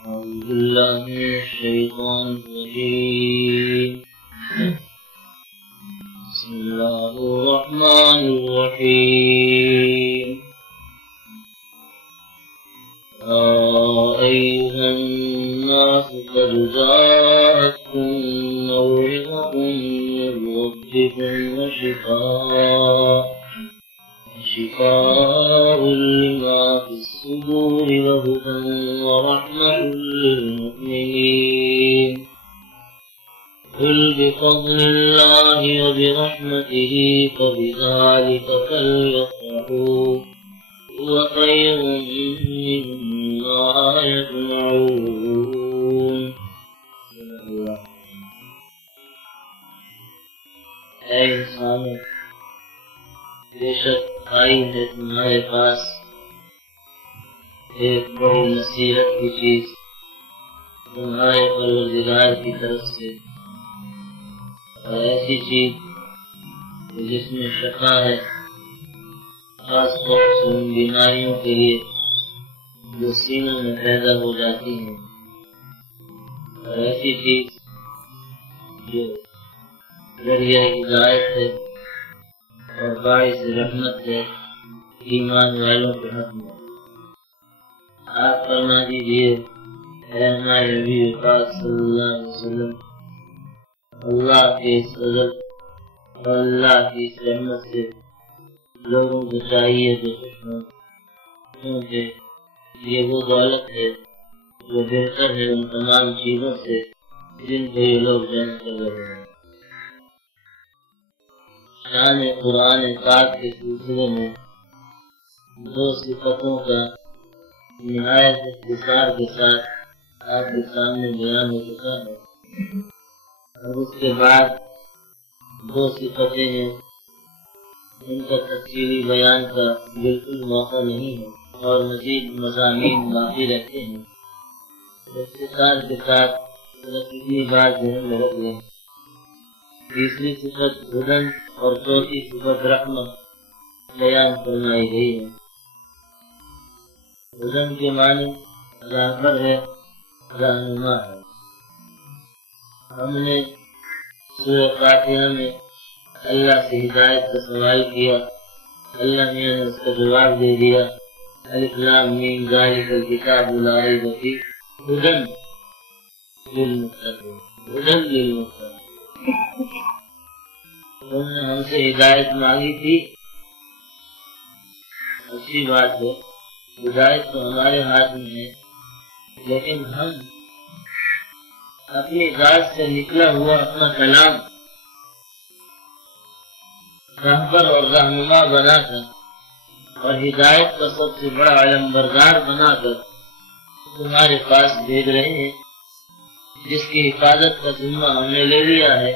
أعوذ بالله من الشيطان الرجيم. بسم الله الرحمن الرحيم. يا أيها الناس قد جاءتكم موعظة من ربكم وشفاء لما في الصدور وهدى ورحمة للمؤمنين. قل بفضل الله وبرحمته فبذلك فليفرحوا هو خير مما يجمعون. اے انسانوں، بے شک آئی ہے تمہارے پاس ایک بڑی نصیحت کی چیز تمہارے پروردگار کی طرف سے، اور ایسی چیز جس میں شفا ہے، خاص طور سے ان بیماریوں کے لیے جو سینوں میں پیدا ہو جاتی ہیں، اور ایسی چیز جو ذریعہ ہدایت ہے اور باعث رحمت ہے ایمان والوں کے حق میں۔ آپ فرما دیجئے اے ہمارے نبی پاک صلی اللہ علیہ وسلم، اللہ کے اس فضل اور اللہ کی اس رحمت سے لوگوں کو چاہیے جو خوش ہوں، کیونکہ یہ وہ دولت ہے جو بہتر ہے ان تمام چیزوں سے جن کو یہ لوگ جنگ کر رہے ہیں۔ شان قرآن پاک کے سلسلے میں دو صفتوں کا نہایت اختصار کے ساتھ آپ کے سامنے بیان ہو چکا ہے، اور اس کے بعد دو صفتیں ہیں ان کا تفصیلی بیان کا بالکل موقع نہیں ہے اور مزید مضامین باقی رہتے ہیں۔ اختصار کے ساتھ اتنی بات ذہن میں رکھ لیں۔ تیسری صفت ہدن اور چوتھی صفت رحمت بیان فرمائی گئی ہے۔ ہدن کے معنی راہبر ہے، رہنما ہے۔ ہم نے سورہ فاتحہ میں اللہ سے ہدایت کا سوال کیا، اللہ نے اس کا جواب دے دیا، الف لام میم ذالک الکتاب لا ریب فیہ ہدی للمتقین، ہدی للمتقین۔ انہوں نے ہم سے ہدایت مانگی تھی، اچھی بات ہے، ہدایت تو ہمارے ہاتھ میں ہے، لیکن ہم اپنی ذات سے نکلا ہوا اپنا کلام رہبر اور رہنما بنا کر اور ہدایت کا سب سے بڑا علمبردار بنا کر تمہارے پاس بھیج رہے ہیں، جس کی حفاظت کا ذمہ ہم نے لے لیا ہے،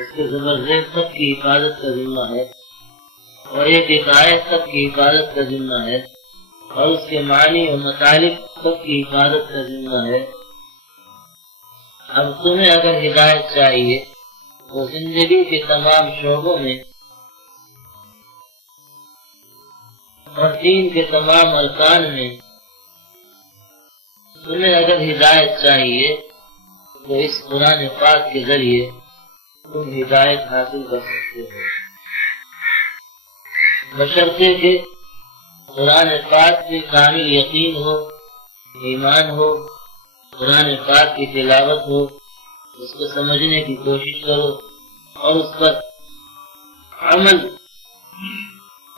اس کے زبردست سب کی حفاظت کا ذمہ ہے، اور ایک ہدایت سب کی حفاظت کا ذمہ ہے، اور اس کے معنی اور مطالب سب کی حفاظت کا ذمہ ہے۔ اب تمہیں اگر ہدایت چاہیے تو زندگی کے تمام شعبوں میں اور دین کے تمام ارکان میں تمہیں اگر ہدایت چاہیے تو اس قرآن پاک کے ذریعے تم ہدایت حاصل کر سکتے ہو، بشرطے کہ قرآن پاک میں کامل یقین ہو، ایمان ہو، قرآن پاک کی تلاوت ہو، اس کو سمجھنے کی کوشش کرو اور اس پر عمل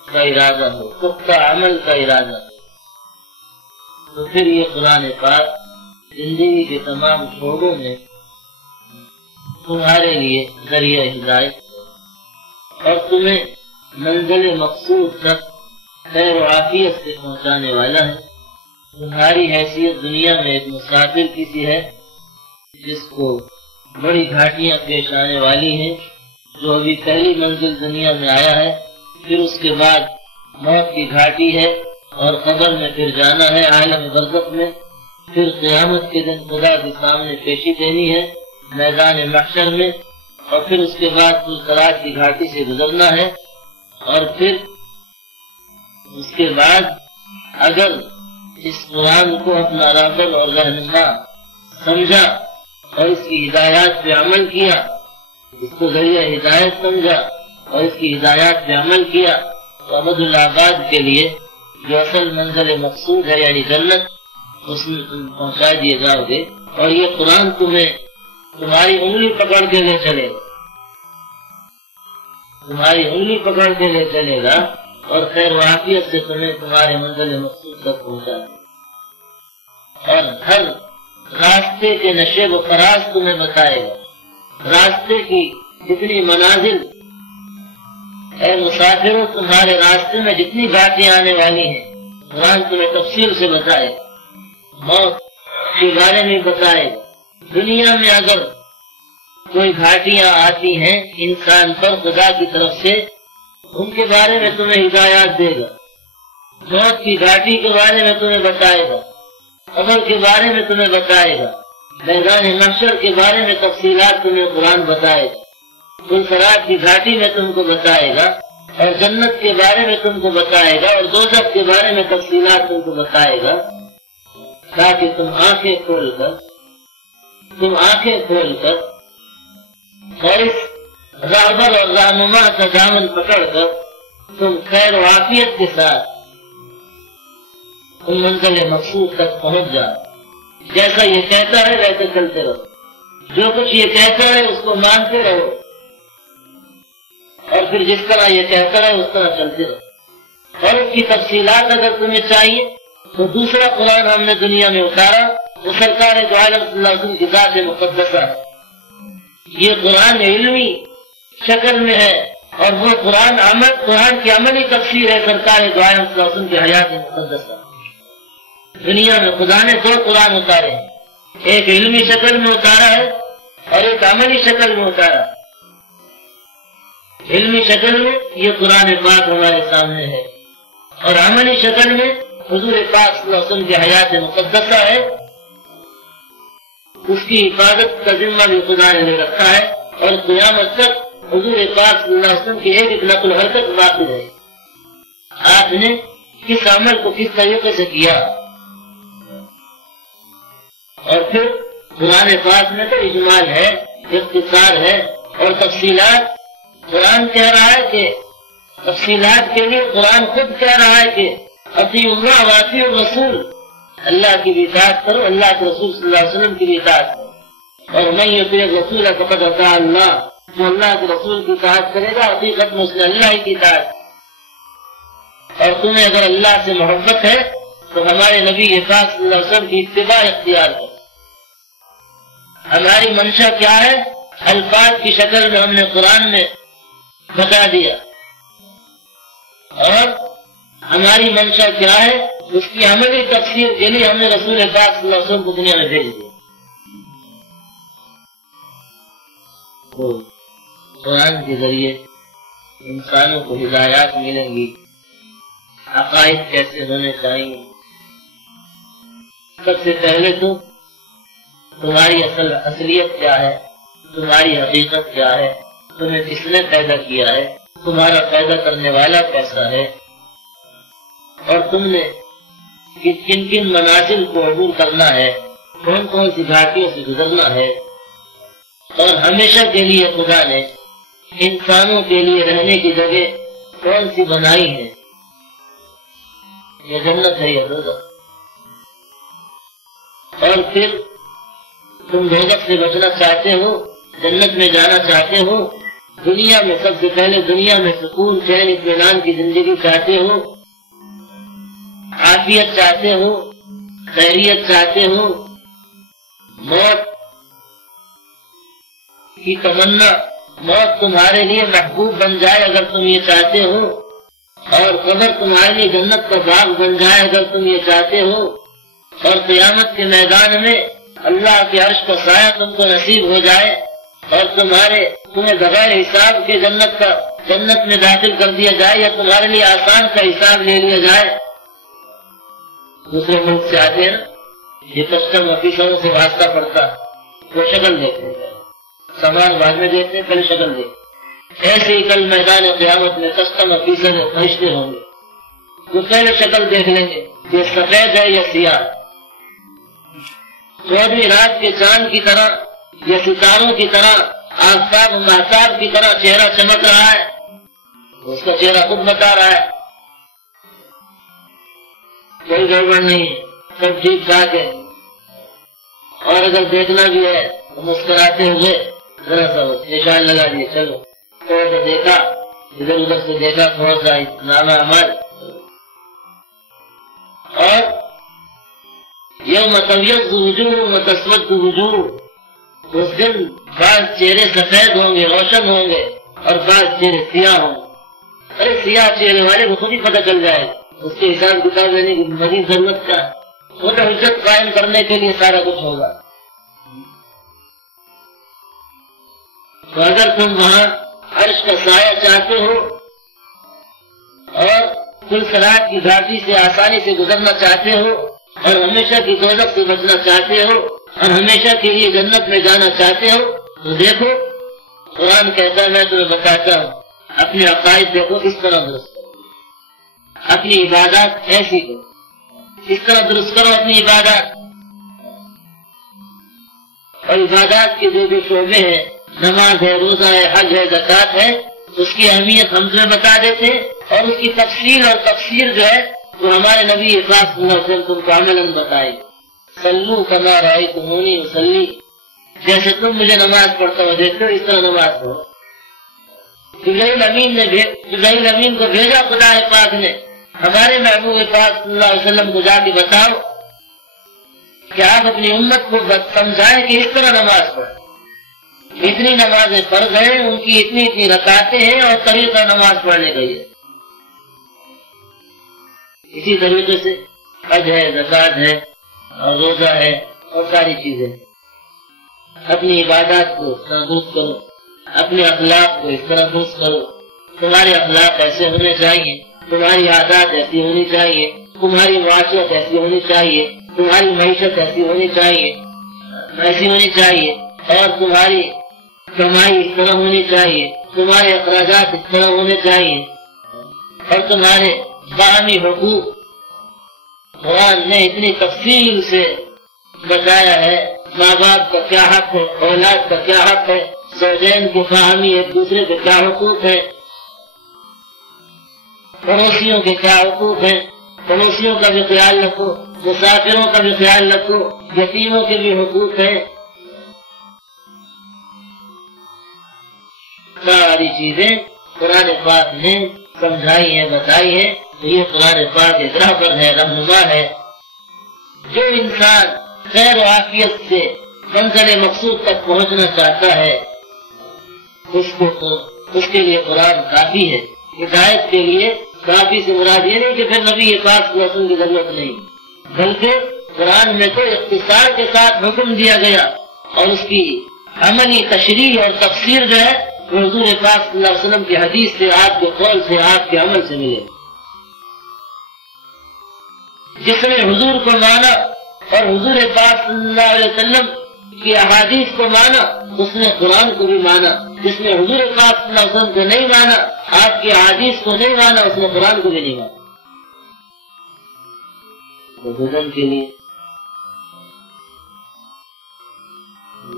کا ارادہ ہو، پختہ عمل کا ارادہ ہو، تو پھر یہ قرآن پاک زندگی کے تمام شعبوں میں تمہارے لیے ذریعہ ہدایت اور تمہیں منزل مقصود تک خیر و عافیت سے پہنچانے والا ہے۔ تمہاری حیثیت دنیا میں ایک مسافر کی سی ہے جس کو بڑی گھاٹیاں پیش آنے والی ہیں، جو ابھی پہلی منزل دنیا میں آیا ہے، پھر اس کے بعد موت کی گھاٹی ہے اور قبر میں پھر جانا ہے، عالم برزخ میں، پھر قیامت کے دن خدا کے سامنے پیشی دینی ہے میدان محشر میں، اور پھر اس کے بعد پرسرات کی گھاٹی سے گزرنا ہے، اور پھر اس کے بعد اگر اس قرآن کو اپنا راہبر اور رہنما سمجھا اور اس کی ہدایات پہ عمل کیا، اس کو ذریعہ ہدایت سمجھا اور اس کی ہدایات پہ عمل کیا، تو ابد الآباد کے لیے جو اصل منزل مقصود ہے یعنی جنت، اس میں تم پہنچا دیے جاؤ گے۔ اور یہ قرآن تمہیں تمہاری انگلی پکڑ کے لے چلے گا، تمہاری انگلی پکڑ کے لے چلے گا اور خیر و عافیت سے تمہیں تمہارے منزل مقصود تک پہنچا دے گا، اور ہر راستے کے نشیب و فراز تمہیں بتائے گا، راستے کی جتنی منازل، اے مسافروں تمہارے راستے میں جتنی گھاٹیاں آنے والی ہیں قرآن تمہیں تفصیل سے بتائے گا، موت کے بارے میں بتائے گا۔ دنیا میں اگر کوئی گھاٹیاں آتی ہیں انسان پر خدا کی طرف سے، ان کے بارے میں تمہیں ہدایات دے گا، موت کی گھاٹی کے بارے میں تمہیں بتائے گا، قبر کے بارے میں تمہیں بتائے گا، میدان محشر کے بارے میں تفصیلات تمہیں قرآن بتائے گا، پلسرات کی گھاٹی میں تم کو بتائے گا، اور جنت کے بارے میں تم کو بتائے گا، اور دوزخ کے بارے میں تفصیلات تم کو بتائے گا، تاکہ تم آنکھیں کھول کر اور اس راہبر اور رہنما کا دامن پکڑ کر تم خیر و عافیت کے ساتھ ان منزل مقصود تک پہنچ جاؤ۔ جیسا یہ کہتا ہے ویسے چلتے رہو، جو کچھ یہ کہتا ہے اس کو مانتے رہو، اور پھر جس طرح یہ کہتا ہے اس طرح چلتے رہو۔ اور اس کی تفصیلات اگر تمہیں چاہیے تو دوسرا قرآن ہم نے دنیا میں اتارا، وہ سرکار دو عالم صلی اللہ علیہ وسلم کی ذات مقدسہ ہے۔ یہ قرآن علمی شکل میں ہے، اور وہ قرآن کی عملی تفسیر ہے سرکار دو عالم صلی اللہ علیہ وسلم کی حیات مقدسہ۔ دنیا میں خدا نے دو قرآن اتارے ہیں، ایک علمی شکل میں اتارا ہے اور ایک عملی شکل میں اتارا ہے۔ علمی شکل میں یہ قرآن پاک ہمارے سامنے ہے، اور عملی شکل میں حضور پاک صلی اللہ علیہ وسلم کی حیات مقدسہ ہے، اس کی حفاظت کا ذمہ بھی خدا نے لے رکھا ہے، اور قیامت تک حضور پاک صلی اللہ علیہ وسلم کی ایک نقل و حرکت باقی ہے، آپ نے کس عمل کو کس طریقے سے کیا۔ اور پھر قرآن پاک میں تو اجمال ہے، اختصار ہے، اور تفصیلات قرآن کہہ رہا ہے کہ تفصیلات کے لیے قرآن خود کہہ رہا ہے کہ اطیعوا اللہ واطیعوا الرسول، اللہ کی بھی اطاعت کرو، اللہ کے رسول صلی اللہ علیہ وسلم کی بھی اطاعت کرو، اور من یطیع الرسول فقد اطاع اللہ، جو اللہ کے رسول کی اطاعت کرے گا حقیقت میں اس نے اللہ ہی کی اطاعت۔ اور تمہیں اگر اللہ سے محبت ہے تو ہمارے نبی پاک صلی اللہ علیہ وسلم کی اتباع اختیار کرو۔ ہماری منشا کیا ہے؟ الفاظ کی شکل میں ہم نے قرآن میں بتا دیا، اور ہماری منشا کیا ہے؟ اس کی عملی تفسیر کے لیے ہم نے رسول پاک صلی اللہ علیہ وسلم کو دنیا میں بھیج دیا۔ تو قرآن کے ذریعے انسانوں کو ہدایات ملیں گی، عقائد کیسے ہونے چاہیے۔ سب سے پہلے تو تمہاری اصلیت کیا ہے، تمہاری حقیقت کیا ہے، تمہیں کس نے پیدا کیا ہے، تمہارا پیدا کرنے والا کیسا ہے، اور تم نے کن کن منازل کو عبور کرنا ہے، کون کون سی گھاٹیوں سے گزرنا ہے، اور ہمیشہ کے لیے خدا نے انسانوں کے لیے رہنے کی جگہ کون سی بنائی ہے، یہ جنت ہے یا دوزخ۔ اور پھر تم دوزخ سے بچنا چاہتے ہو، جنت میں جانا چاہتے ہو، دنیا میں سب سے پہلے دنیا میں سکون چین اطمینان کی زندگی چاہتے ہو، عافیت چاہتے ہو، خیریت چاہتے ہو، موت کی تمنا، موت تمہارے لیے محبوب بن جائے اگر تم یہ چاہتے ہو، اور قبر تمہارے لیے جنت کا باغ بن جائے اگر تم یہ چاہتے ہو، اور قیامت کے میدان میں اللہ کے عرش کا سایہ تم کو نصیب ہو جائے، اور تمہیں بغیر حساب کے جنت میں داخل کر دیا جائے، یا تمہارے لیے آسان کا حساب لے لیا جائے۔ دوسرے ملک سے آتے ہیں نا، یہ کسٹم آفیسروں سے واسطہ پڑتا ہے، وہ شکل دیکھتے ہیں، سامان بعد میں دیکھتے ہیں، پہلے شکل دیکھتے۔ ایسے ہی کل میدان قیامت میں کسٹم آفیسر فرشتے ہوں گے، وہ پہلے شکل دیکھ لیں گے، یہ سفید ہے یا سیاہ؟ 14ویں رات کے چاند کی طرح یا ستاروں کی طرح، آفتاب و مہتاب کی طرح چہرہ چمک رہا ہے، اس کا چہرہ خود بتا رہا ہے، کوئی گڑبڑ نہیں ہے، سب ٹھیک ٹھاک ہے۔ اور اگر دیکھنا بھی ہے تو مسکراتے ہوئے ذرا سا نشان لگا دیے، چلو تھوڑا سا دیکھا، ادھر ادھر سے دیکھا، تھوڑا سا نام عمل۔ اور یوم تبیض وجوہ و تسود وجوہ، اس دن بعض چہرے سفید ہوں گے، روشن ہوں گے، اور بعض چہرے سیاہ ہوں گے۔ ارے سیاہ چہرے والے کو خود ہی پتہ چل جائے، اس کے حساب کتاب لینے کی مزید ضرورت کیا؟ وہ تو حجت قائم کرنے کے لیے سارا کچھ ہوگا۔ تو اگر تم وہاں عرش کا سایہ چاہتے ہو اور پلسرات کی گھاٹی سے آسانی سے گزرنا چاہتے ہو اور ہمیشہ کی دوزخ سے بچنا چاہتے ہو اور ہمیشہ کے لیے جنت میں جانا چاہتے ہو تو دیکھو قرآن کہتا ہے، میں تمہیں بتاتا ہوں، اپنے عقائد دیکھو کس طرح درست کرو، اپنی عبادات ایسی کرو، اس طرح درست کرو اپنی عبادات۔ اور عبادات کے جو شعبے ہیں، نماز ہے، روزہ ہے، حج ہے، زکوٰۃ ہے، اس کی اہمیت ہم تمہیں بتا دیتے ہیں، اور اس کی تفصیل اور تفسیر جو ہے وہ ہمارے نبی پاک صلی اللہ علیہ وسلم تم کو عملاً بتائے۔ صلو کما رأیتمونی اصلی، جیسے تم مجھے نماز پڑھتا ہو دیکھتے ہو اس طرح نماز پڑھو۔ جبرائیل امین کو بھیجا خدا پاک نے، ہمارے محبوب پاک صلی اللہ علیہ وسلم کو جا کے بتاؤ کہ آپ اپنی امت کو سمجھائیں کہ اس طرح نماز پڑھیں، اتنی نمازیں فرض ہیں، ان کی اتنی رکعتیں ہیں، اور طریقہ نماز پڑھنے کا یہ۔ اسی طریقے سے حج ہے، زکوٰۃ ہے، اور روزہ ہے، اور ساری چیزیں۔ اپنی عبادات کو درست کرو، اپنے اخلاق کو اس طرح درست کرو، تمہارے اخلاق ایسے ہونے چاہیے، تمہاری عادات ایسی ہونی چاہیے، تمہاری معاشرت ایسی ہونی چاہیے، تمہاری معیشت ایسی ہونی چاہیے، اور تمہاری کمائی اس طرح ہونی چاہیے، تمہارے اخراجات اس طرح ہونے چاہیے، اور تمہارے باہمی حقوق قرآن نے اتنی تفصیل سے بتایا ہے، ماں باپ کا کیا حق ہے، اولاد کا کیا حق ہے، زوجین کی باہمی ایک دوسرے کے کیا حقوق ہے، پڑوسیوں کے کیا حقوق ہیں، پڑوسیوں کا بھی خیال رکھو، مسافروں کا بھی خیال رکھو، یتیموں کے بھی حقوق ہیں، ساری چیزیں قرآن پاک نے سمجھائی ہیں، بتائی ہیں۔ تو یہ قرآن پاک ایک راہبر ہے، رہنما ہے۔ جو انسان خیر و عافیت سے منزل مقصود تک پہنچنا چاہتا ہے اس کے لیے قرآن کافی ہے۔ ہدایت کے لیے کافی سے مراد یہ نہیں کہ پھر نبی پاک صلی اللہ علیہ وسلم کی ضرورت نہیں، بلکہ قرآن میں تو اختصار کے ساتھ حکم دیا گیا، اور اس کی عملی تشریح اور تفسیر جو ہے وہ حضور پاک صلی اللہ علیہ وسلم کی حدیث سے، آپ کے قول سے، آپ کے عمل سے ملے۔ جس نے حضور کو مانا اور حضور پاک صلی اللہ علیہ وسلم کی احادیث کو مانا، اس نے قرآن کو بھی مانا۔ جس نے حضور پاک صلی اللہ علیہ وسلم کو نہیں مانا، آپ کی احادیث کو نہیں مانا، اس نے قرآن کو بھی نہیں مانا۔ بزرگوں کے لیے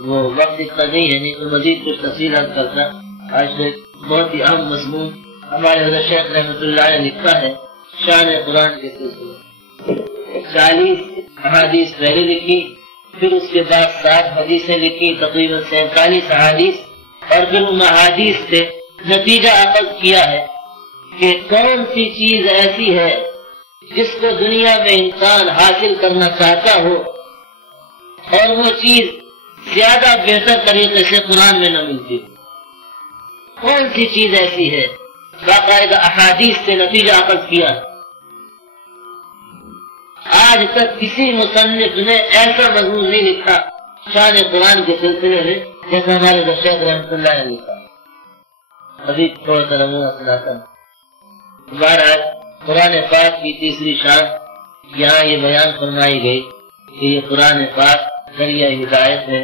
وہ وقت اتنا نہیں ہے، نہیں تو مزید کچھ تفصیلات کرتا۔ آج سے بہت ہی اہم مضمون ہمارے حضرت شیخ رحمۃ اللہ نے لکھا ہے، شان قرآن کے سلسلے 40 احادیث پہلے لکھی، پھر اس کے بعد 7 حدیثیں لکھی، تقریباً 47 احادیث، اور پھر ان احادیث سے نتیجہ اخذ کیا ہے کہ کون سی چیز ایسی ہے جس کو دنیا میں انسان حاصل کرنا چاہتا ہو اور وہ چیز زیادہ بہتر طریقے سے قرآن میں نہ ملتی، کون سی چیز ایسی ہے؟ باقاعدہ احادیث سے نتیجہ اخذ کیا۔ آج تک کسی مصنف نے ایسا مضمون نہیں لکھا شان قرآن کے سلسلے میں جیسا ہمارے شیخ رحمۃ اللہ نے لکھا۔ ابھی تھوڑا سا نمونہ سناتا ہوں۔ بہرحال قرآن پاک کی تیسری شان یہاں یہ بیان فرمائی گئی کہ یہ قرآن پاک ذریعہ ہدایت ہے،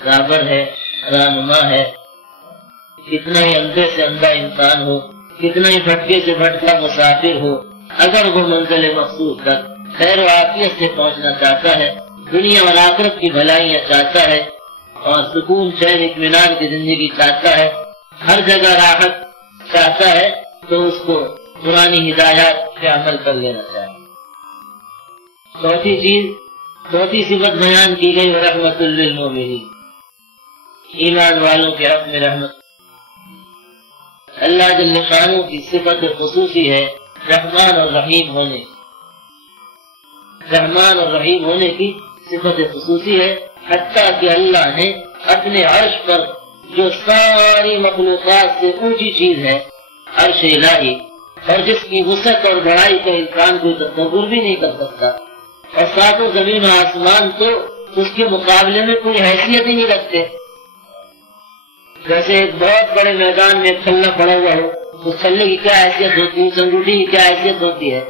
رہبر ہے، رہنما ہے۔ کتنا ہی اندھے سے اندھا انسان ہو، کتنا ہی بھٹکے سے بھٹکا مسافر ہو، اگر وہ منزل مقصود تک خیر و عافیت سے پہنچنا چاہتا ہے، دنیا اور آخرت کی بھلائیاں چاہتا ہے اور سکون چین اطمینان کی زندگی چاہتا ہے، ہر جگہ راحت چاہتا ہے، تو اس کو پرانی ہدایات پہ عمل کر لینا چاہیے۔ چوتھی صفت بیان کی گئی رحمت للمومنین، ایمان والوں کے حق میں رحمت۔ اللہ جل شانہ کی صفت خصوصی ہے رحمان اور رحیم ہونے، رحمان اور رحیم ہونے کی صفت خصوصی ہے، حتیٰ کہ اللہ نے اپنے عرش پر جو ساری مخلوقات سے اونچی چیز ہے عرش الہی، اور جس کی وسعت اور بڑائی کا انسان کوئی تصور بھی نہیں کر سکتا، اور ساتوں زمین و آسمان تو اس کے مقابلے میں کوئی حیثیت ہی نہیں رکھتے۔ جیسے ایک بہت بڑے میدان میں ایک چھلنا پڑا ہوا ہو، اس چھلنے کی کیا حیثیت ہوتی ہے، اس انگوٹھی کی کیا حیثیت ہوتی ہے،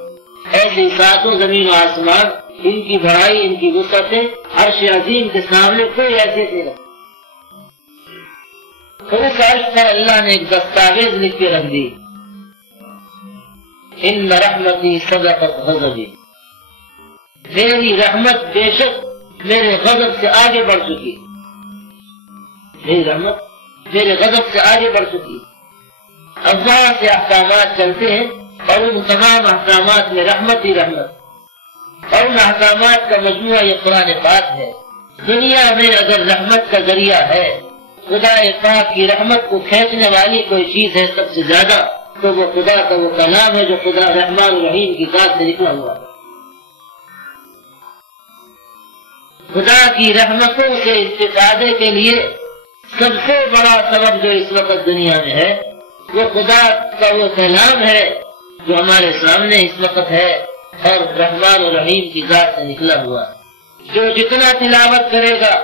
ایسے ساتوں زمین و آسمان، ان کی بڑائی، ان کی وسعتیں عرش عظیم کے سامنے کوئی حیثیت نہیں رکھتی۔ تو اس عرش پر اللہ نے ایک دستاویز لکھ کے رکھ دی، ان رحمتی سبقت غضبی، میری رحمت بے شک میرے غضب سے آگے بڑھ چکی، میری رحمت میرے غضب سے آگے بڑھ چکی۔ اب وہاں سے احکامات چلتے ہیں اور ان تمام احکامات میں رحمت ہی رحمت، اور ان احکامات کا مجموعہ یہ قرآن پاک ہے۔ دنیا میں اگر رحمت کا ذریعہ ہے، خدا پاک کی رحمت کو کھینچنے والی کوئی چیز ہے سب سے زیادہ، تو وہ خدا کا وہ کلام ہے جو خدا رحمان الرحیم کی ذات سے نکلا ہوا ہے۔ خدا کی رحمتوں سے استفادے کے لیے سب سے بڑا سبب جو اس وقت دنیا میں ہے وہ خدا کا وہ کلام ہے جو ہمارے سامنے اس وقت ہے اور رحمان الرحیم کی ذات سے نکلا ہوا ہے۔ جو جتنا تلاوت کرے گا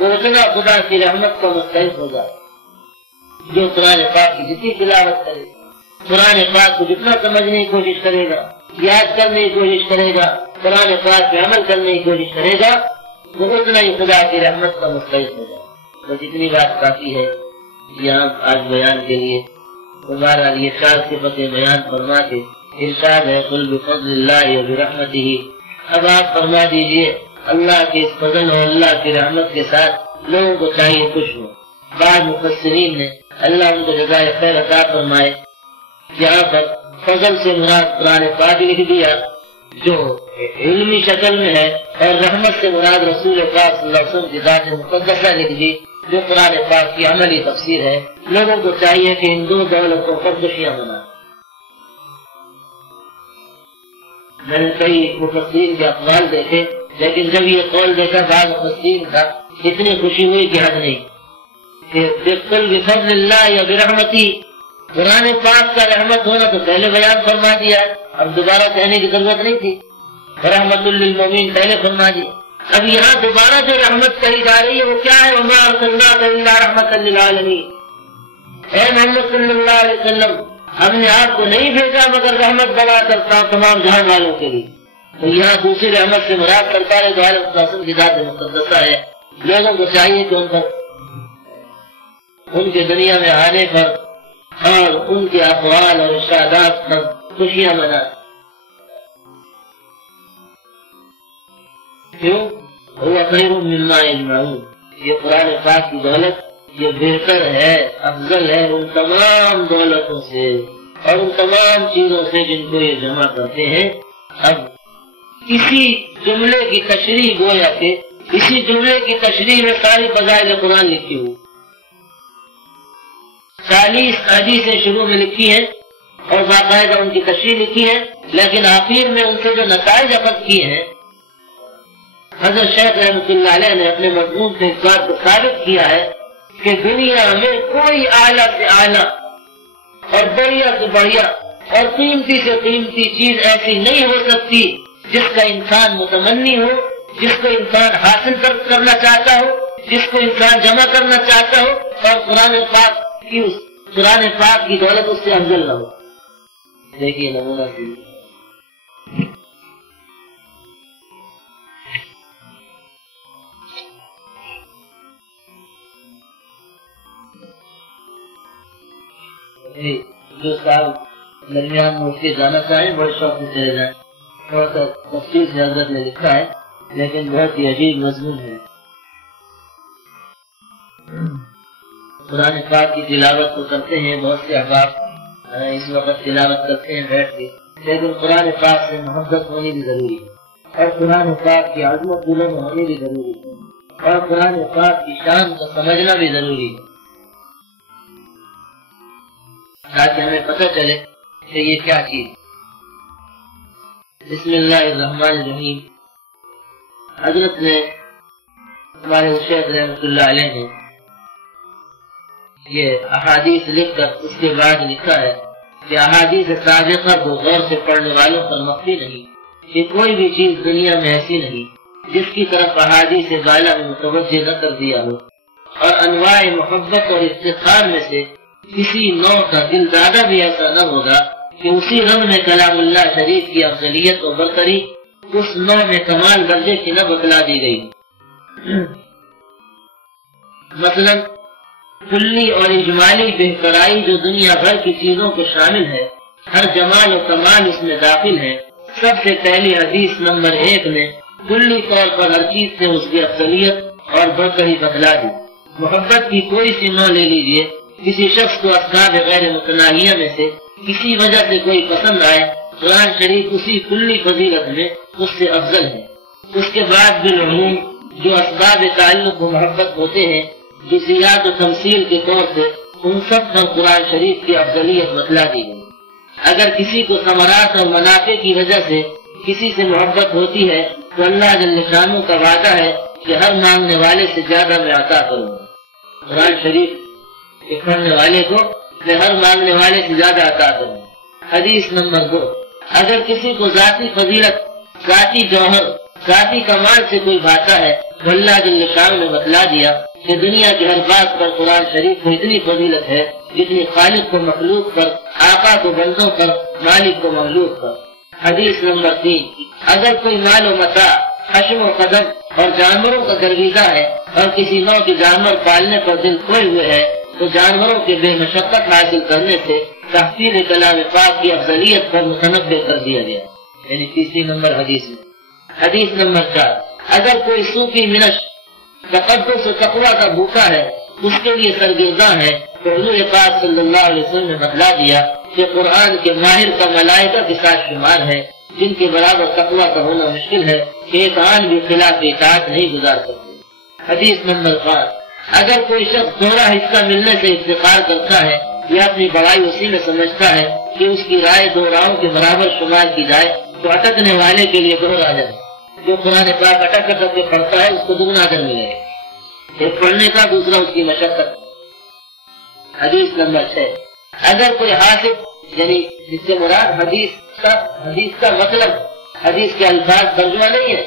وہ اتنا خدا کی رحمت کا مستحق ہوگا۔ جو قرآن پاک کی جتنی تلاوت کرے گا، قرآن پاک کو جتنا سمجھنے کی کوشش کرے گا، یاد کرنے کی کوشش کرے گا، قرآن پاک پہ عمل کرنے کی کوشش کرے گا، وہ اتنا ہی خدا کی رحمت کا مستحق ہوگا۔ تو جتنی بات کافی ہے یہاں آج بیان کے لیے، تمہارا یہ 4 صفتیں بیان فرما کے ارشاد ہے قل بفضل اللہ وبرحمتہ، اب آپ فرما دیجئے اللہ کے اس فضل اور اللہ کی رحمت کے ساتھ لوگوں کو چاہیے خوش ہو۔ بعض مفسرین نے اللہ ان کو جزائے خیر عطا فرمائے، یہاں پر فضل سے مراد قرآن پاک لکھ دیا جو علمی شکل میں ہے، اور رحمت سے مراد رسول پاک صلی اللہ علیہ وسلم کی ذات مقدسہ لکھ دی جو قرآن پاک کی عملی تفسیر ہے۔ لوگوں کو چاہیے کہ ان 2 دولتوں پر خوشیاں منائیں۔ میں نے کئی مفسرین کے اقوال دیکھے، لیکن جب یہ قول دیکھا بعض مفسرین کا اتنی خوشی ہوئی کہ حد نہیں، کہ قل بفضل اللہ یا برحمتی، قرآن پاک کا رحمت ہونا تو پہلے بیان فرما دیا، اب دوبارہ کہنے کی ضرورت نہیں تھی، رحمت للمومنین پہلے فرما دی۔ اب یہاں دوبارہ جو رحمت کہی جا رہی ہے وہ کیا ہے؟ وما ارسلناک الا رحمۃ للعالمین، اے محمد صلی اللہ علیہ وسلم ہم نے آپ کو نہیں بھیجا مگر رحمت بنا کر تمام جہان والوں کے لیے۔ تو یہاں دوسری رحمت سے مراد کرتا ہے جو کی ذات مقدسہ ہے۔ لوگوں کو چاہیے کہ ان کے دنیا میں آنے پر اور ان کے اقوال اور ارشادات پر خوشیاں منائیں۔ کیوں؟ هو خیر مما یجمعون، یہ قرآن پاک کی دولت یہ بہتر ہے، افضل ہے ان تمام دولتوں سے اور ان تمام چیزوں سے جن کو یہ جمع کرتے ہیں۔ اب اسی جملے کی تشریح گویا کہ اسی جملے کی تشریح میں ساری فضائل قرآن لکھی ہوئی، 40 حدیثیں شروع میں لکھی ہیں اور باقاعدہ ان کی تشریح لکھی ہے، لیکن آخر میں ان سے جو نتائج اخذ کیے ہیں حضرت شیخ رحمۃ اللہ علیہ نے اپنے مضمون سے اس بات کو ثابت کیا ہے کہ دنیا میں کوئی اعلیٰ سے اعلیٰ اور بڑھیا سے بڑھیا اور قیمتی سے قیمتی چیز ایسی نہیں ہو سکتی جس کا انسان متمنی ہو، جس کو انسان حاصل کرنا چاہتا ہو، جس کو انسان جمع کرنا چاہتا ہو، اور قرآن پاک کی دولت اس سے افضل نہ ہو۔ دیکھیے نمونہ جو صاحب درمیان میں اٹھ کے جانا چاہیں بڑے شوق سے چلے جائیں، تھوڑا سا تفصیل سے حضرت نے لکھا ہے، لیکن بہت ہی عجیب مضمون ہے۔ قرآن پاک کی تلاوت تو کرتے ہیں بہت سے احباب، اس وقت تلاوت کرتے ہیں بیٹھ کے، لیکن قرآن پاک سے محبت ہونی بھی ضروری ہے، اور قرآن پاک کی عظمت دلوں میں ہونی بھی ضروری ہے، اور قرآن پاک کی شان کو سمجھنا بھی ضروری ہے، تاکہ ہمیں پتہ چلے کہ یہ کیا چیز۔ بسم اللہ الرحمن الرحیم۔ حضرت نے ہمارے شیخ رحمۃ اللہ علیہ نے یہ احادیث لکھ کر اس کے بعد لکھا ہے کہ احادیث سابقہ کو غور سے پڑھنے والوں پر مخفی نہیں کہ کوئی بھی چیز دنیا میں ایسی نہیں جس کی طرف احادیث بالا میں متوجہ نہ کر دیا ہو، اور انواع محبت اور افتخار میں سے کسی نوع کا دل دادا بھی ایسا نہ ہوگا کہ اسی رنگ میں کلام اللہ شریف کی افضلیت اور برتری اس نوع میں کمال درجے کی نہ بتلا دی گئی۔ مثلا کلی اور اجمالی بہترائی جو دنیا بھر کی چیزوں کو شامل ہے، ہر جمال و کمال اس میں داخل ہے۔ سب سے پہلی حدیث نمبر 1 نے کلی طور پر ہر چیز سے اس کی افضلیت اور برتری بتلا دی۔ محبت کی کوئی سی نوع لے لیجئے، کسی شخص کو اسباب غیر متناہیہ میں سے کسی وجہ سے کوئی پسند آئے، قرآن شریف اسی کلی فضیلت میں اس سے افضل ہے۔ اس کے بعد بالعموم جو اسباب تعلق و محبت ہوتے ہیں، جزیات و تمثیل کے طور سے، ان سب پر قرآن شریف کی افضلیت بتلا دی گئی۔ اگر کسی کو ثمرات اور منافع کی وجہ سے کسی سے محبت ہوتی ہے تو اللہ جل شانہ کا وعدہ ہے کہ ہر مانگنے والے سے زیادہ میں عطا کروں گا۔ قرآن شریف کے پڑھنے والے کو میں ہر مانگنے والے سے زیادہ عطا کروں گا۔ حدیث نمبر 2، اگر کسی کو ذاتی فضیلت، ذاتی جوہر، ذاتی کمال سے کوئی بھاتا ہے تو اللہ جل شانہ نے بتلا دیا کہ دنیا کی ہر بات پر قرآن شریف کو اتنی فضیلت ہے جتنی خالق کو مخلوق پر، آقا کو بندوں پر، مالک کو مخلوق پر۔ حدیث نمبر 3، اگر کوئی مال و متاع، خشم و قدم اور جانوروں کا گرویدہ ہے اور کسی نوع کے جانور پالنے پر دل کھوئے ہوئے ہے تو جانوروں کے بے مشقت حاصل کرنے سے تحفیظ کلام پاک کی افضلیت پر متنبع کر دیا گیا، یعنی 3 نمبر حدیث میں۔ حدیث نمبر 4، اگر کوئی صوفی منش تقدس و تقوی کا بھوکا ہے، اس کے لیے سرگرداں ہے، تو حضور پاک صلی اللہ علیہ وسلم نے بتلا دیا کہ قرآن کے ماہر کا ملائکہ کے ساتھ شمار ہے، جن کے برابر تقوی کا ہونا مشکل ہے کہ ایک آن بھی خلاف اطاعت نہیں گزار سکتے۔ حدیث نمبر 5، اگر کوئی شخص تھوڑا حصہ ملنے سے افتخار کرتا ہے یا اپنی بڑائی اسی میں سمجھتا ہے کہ اس کی رائے 2 راہوں کے برابر شمار کی جائے تو اٹکنے والے کے لیے 2 راجر ہے۔ جو قرآن پاک اٹک اٹک کے پڑھتا ہے اس کو 2 اجر ملے گا، ایک پڑھنے کا، دوسرا اس کی مشقت۔ حدیث نمبر 6، اگر کوئی حافظ، یعنی جس سے مراد حدیث کا مطلب، حدیث کے الفاظ ترجمہ نہیں ہے،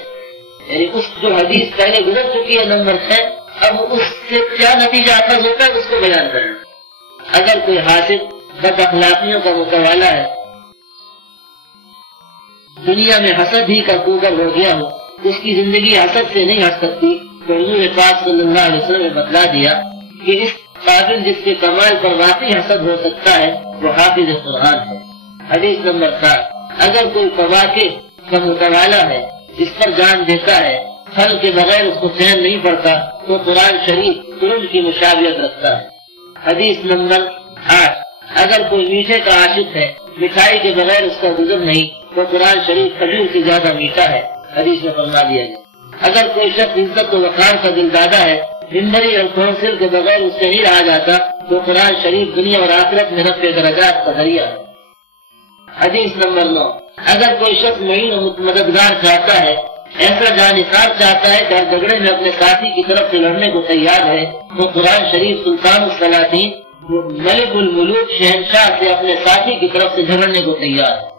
یعنی اس جو حدیث پہلے گزر چکی ہے نمبر 6، اب اس سے کیا نتیجہ اخذ ہوتا ہے اس کو بیان کرنا۔ اگر کوئی حافظ بد اخلاقیوں کا متوالا ہے، دنیا میں حسد ہی کا کوگر ہو گیا ہو، اس کی زندگی حسد سے نہیں ہٹ سکتی، تو حضور پاک صلی اللہ علیہ وسلم نے بتلا دیا کہ اس قابل جس کے کمال پر واقعی حسد ہو سکتا ہے وہ حافظ قرآن ہے۔ حدیث نمبر 7، اگر کوئی فواکہ کا متوالا ہے، جس پر جان دیتا ہے، پھل کے بغیر اس کو چین نہیں پڑتا، تو قرآن شریف ترنت کی مشابہت رکھتا ہے۔ حدیث نمبر 8، اگر کوئی میٹھے کا عاشق ہے، مٹھائی کے بغیر اس کا گزر نہیں، تو قرآن شریف کھجور سے زیادہ میٹھا ہے، حدیث میں فرما دیا گیا۔ اگر کوئی شخص عزت و وقار کا دل دادا ہے، ممبری اور کونسل کے بغیر اس سے نہیں رہا جاتا، تو قرآن شریف دنیا اور آخرت میں رفع درجات کا ذریعہ ہے۔ حدیث نمبر 9، اگر کوئی شخص معین و مددگار چاہتا ہے، ایسا جانثار چاہتا ہے کہ ہر جھگڑے میں اپنے ساتھی کی طرف سے لڑنے کو تیار ہے، تو قرآن شریف سلطان السلاطین، ملک الملوک، شہنشاہ سے اپنے ساتھی کی طرف سے جھگڑنے کو تیار ہے۔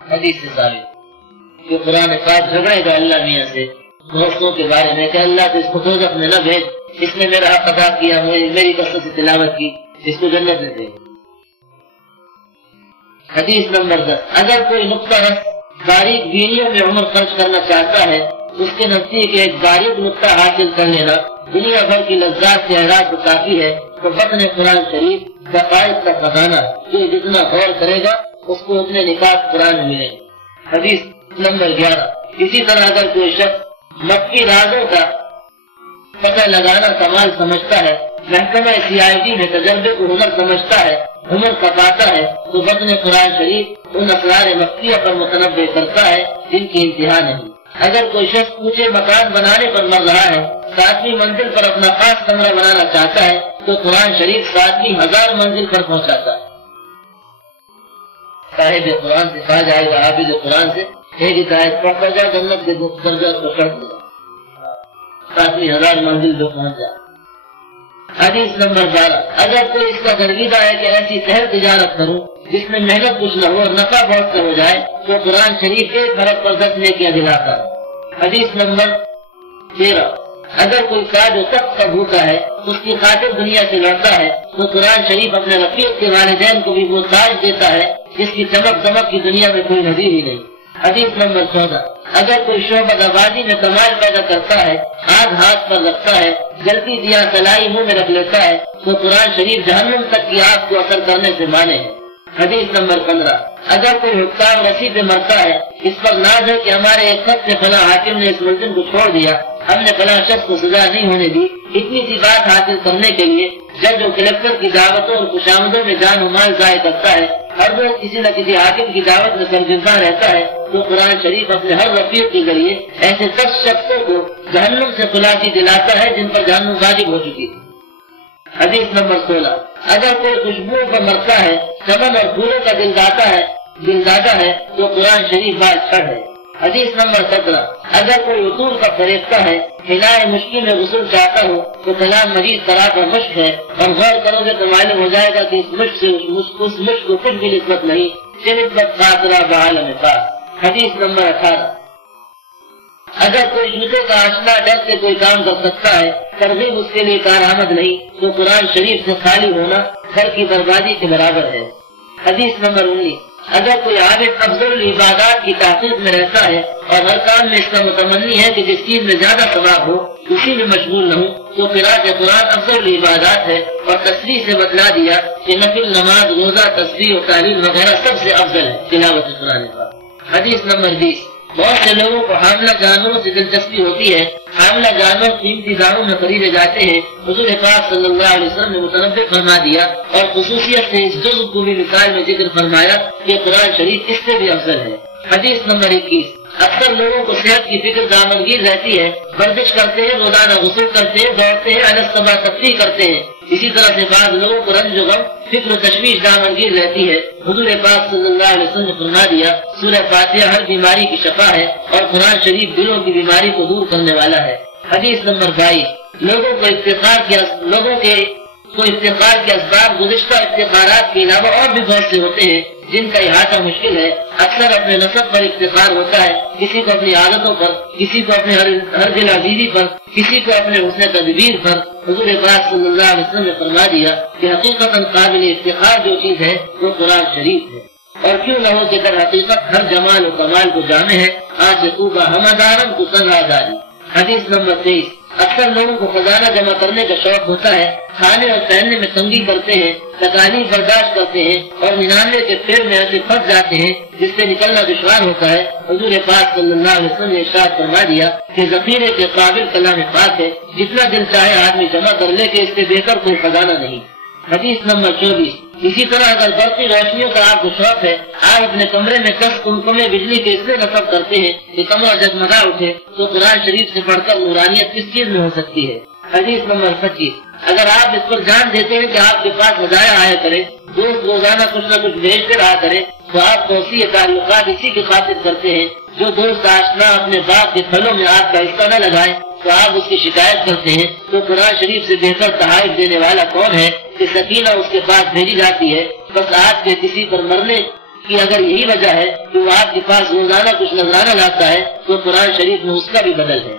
حدیث سے ثابت کہ قرآن پاک جھگڑے گا اللہ میاں سے دوستوں کے بارے میں کہ اللہ تو اس کو دوزخ میں نہ بھیج، اس نے میرا حق ادا کیا، میری کثرت سے تلاوت کی، اس کو جنت میں دے۔ حدیث نمبر 10، اگر کوئی نقطہ رس باریک بینیوں میں عمر خرچ کرنا چاہتا ہے، اس کے نزدیک ایک باریک نقطہ حاصل کر لینا دنیا بھر کی لذات سے اعراض کو کافی ہے، تو بطن قرآن شریف دقائق کا خزانہ، جو جتنا غور کرے گا اس کو اتنے نکات قرآن ملے۔ حدیث نمبر 11، اسی طرح اگر کوئی شخص مخفی رازوں کا پتہ لگانا کمال سمجھتا ہے، محکمہ CID میں تجربے کو ہنر سمجھتا ہے، ہنر کپاتا ہے، تو وزن قرآن شریف ان اسرار مخفیہ پر متنبع کرتا ہے جن کی انتہا نہیں۔ اگر کوئی شخص اونچے مکان بنانے پر مر رہا ہے، 7ویں منزل پر اپنا خاص کمرہ بنانا چاہتا ہے، تو قرآن شریف 7ویں 1000 منزل پر پہنچاتا ہے۔ صاحب قرآن سے کہا جائے گا، حافظ قرآن سے ایک ہدایت پڑھ کر جا، جنت کے درجہ کو چڑھ دے، 7ویں 1000 منزل پہ پہنچ جائے۔ حدیث نمبر 12، اگر کوئی اس کا گرویدہ ہے کہ ایسی سہل تجارت کروں جس میں محنت کچھ نہ ہو اور نفع بہت سے ہو جائے، تو قرآن شریف 1 حرف پر 10 نیکیاں دلاتا ہے۔ حدیث نمبر 13، اگر کوئی کاج و سخت کا بھوکا ہے، اس کی خاطر دنیا سے لڑتا ہے، تو قرآن شریف اپنے رفیق کے والدین کو بھی وہ تاج دیتا ہے جس کی چمک دمک کی دنیا میں کوئی نظیر ہی نہیں۔ حدیث نمبر 14، اگر کوئی شعبہ بازی میں کمال پیدا کرتا ہے، آگ ہاتھ پر رکھتا ہے، جلتی دیا سلائی منہ میں رکھ لیتا ہے، تو قرآن شریف جہنم تک کی آگ کو اثر کرنے سے مانے ہے۔ حدیث نمبر 15، اگر کوئی حکام رسی پہ مرتا ہے، اس پر ناز ہے کہ ہمارے ایک خط سے فلاں حاکم نے اس ملزم کو چھوڑ دیا، ہم نے فلاں شخص کو سزا نہیں ہونے دی، اتنی سی بات حاصل کرنے کے لیے جج اور کلکٹر کی دعوتوں اور خوشامدوں میں جان و مال ضائع کرتا ہے، ہر روز کسی نہ کسی حاکم کی دعوت میں سرگرداں رہتا ہے، تو قرآن شریف اپنے ہر رفیق کے ذریعے ایسے 10 شخصوں کو جہنم سے خلاصی دلاتا ہے جن پر جہنم واجب ہو چکی ہے۔ حدیث نمبر 16، اگر کوئی خوشبو پر مرتا ہے، چمن اور پھولوں کا دلدادہ ہے، تو قرآن شریف بات چھڑ ہے۔ حدیث نمبر 17، اگر کوئی اصول کا فریفتہ ہے، خلائے مشکی میں غسل چاہتا ہو، تو کلام مجید طرح کا مشق ہے، اور غور کرو گے تو معلوم ہو جائے گا کہ اس مشق سے اس مشق کو کچھ بھی نسبت نہیں، نسبت خاطرہ بعالم پاک۔ حدیث نمبر 18، اگر کوئی جوتے کا آشنا ڈر سے کوئی کام کر سکتا ہے، ترغیب اس کے لیے کارآمد نہیں، تو قرآن شریف سے خالی ہونا گھر کی بربادی کے برابر ہے۔ حدیث نمبر 19، اگر کوئی عابد افضل العبادات کی تحقیق میں رہتا ہے اور ہر کام میں اس کا متمنی ہے کہ جس چیز میں زیادہ ثواب ہو اسی میں مشغول نہ ہو، تو قرأت قرآن افضل العبادات ہے، اور تصریح سے بتلا دیا کہ نفل نماز، روزہ، تسبیح اور تعلیل وغیرہ سب سے افضل ہے تلاوت قرآن پاک۔ حدیث نمبر 20، بہت سے لوگوں کو حاملہ جانوروں سے دلچسپی ہوتی ہے، حاملہ جانور قیمتی داموں میں خریدے جاتے ہیں، حضور پاک صلی اللہ علیہ وسلم نے متنبع فرما دیا اور خصوصیت سے اس جزء کو بھی مثال میں ذکر فرمایا کہ قرآن شریف اس سے بھی افضل ہے۔ حدیث نمبر 21، اکثر لوگوں کو صحت کی فکر دامنگیر رہتی ہے، ورزش کرتے ہیں، روزانہ غسل کرتے ہیں، دوڑتے ہیں، الگ صبح تفریح کرتے ہیں، اسی طرح سے بعض لوگوں کو رنج و غم، فکر و تشویش دامنگیر رہتی ہے۔ حضور پاک صلی اللہ علیہ وسلم نے فرما دیا سورہ فاتحہ ہر بیماری کی شفا ہے، اور قرآن شریف دلوں کی بیماری کو دور کرنے والا ہے۔ حدیث نمبر 22، لوگوں کے افتخار کے اسباب گزشتہ افتخارات کے علاوہ اور بھی بہت سے ہوتے ہیں جن کا احاطہ مشکل ہے۔ اکثر اپنے نسب پر افتخار ہوتا ہے، کسی کو اپنی عادتوں پر، کسی کو اپنے ہر دل عزیزی پر، کسی کو اپنے حسن تدبیر پر۔ حضور پاک صلی اللہ علیہ وسلم نے فرما دیا کہ حقیقت قابل افتخار جو چیز ہے وہ قرآن شریف ہے، اور کیوں نہ ہو کہ در حقیقت ہر جمال و کمال کو جامع ہے، آج خوبہ ہمدارم کو سنہا داری۔ حدیث نمبر 23، اکثر لوگوں کو خزانہ جمع کرنے کا شوق ہوتا ہے، کھانے اور پہننے میں تنگی کرتے ہیں، تکالیف برداشت کرتے ہیں، اور 99 کے پھر میں ایسے پھنس جاتے ہیں جس سے نکلنا دشوار ہوتا ہے۔ حضور پاک صلی اللہ علیہ وسلم نے ارشاد فرما دیا کہ ذخیرے کے قابل کلام پاک ہے، جتنا دل چاہے آدمی جمع کر لے کہ اس سے بہتر کوئی خزانہ نہیں۔ حدیث نمبر 24، اسی طرح اگر برقی روشنیوں کا آپ کو شوق ہے، آپ اپنے کمرے میں 10 کمکمے بجلی کے اس لیے نصب کرتے ہیں کہ کمرہ جگمگا اٹھے، تو قرآن شریف سے پڑھ کر نورانیت کس چیز میں ہو سکتی ہے۔ حدیث نمبر 25، اگر آپ اس پر جان دیتے ہیں کہ آپ کے پاس ہدایہ آیا کرے، دوست روزانہ کچھ نہ کچھ بھیجتے رہا کرے، تو آپ توسیع تعلقات اسی کی خاطر کرتے ہیں۔ جو دوست آشنا اپنے باغ کے پھلوں میں آپ کا حصہ نہ لگائے تو آپ اس کی شکایت کرتے ہیں، تو قرآن شریف سے بہتر تحائف دینے والا کون ہے کہ سکینہ اس کے پاس بھیجی جاتی ہے۔ بس آپ کے کسی پر مرنے کی اگر یہی وجہ ہے کہ وہ آپ کے پاس روزانہ کچھ نذرانہ لاتا ہے، تو قرآن شریف میں اس کا بھی بدل ہے۔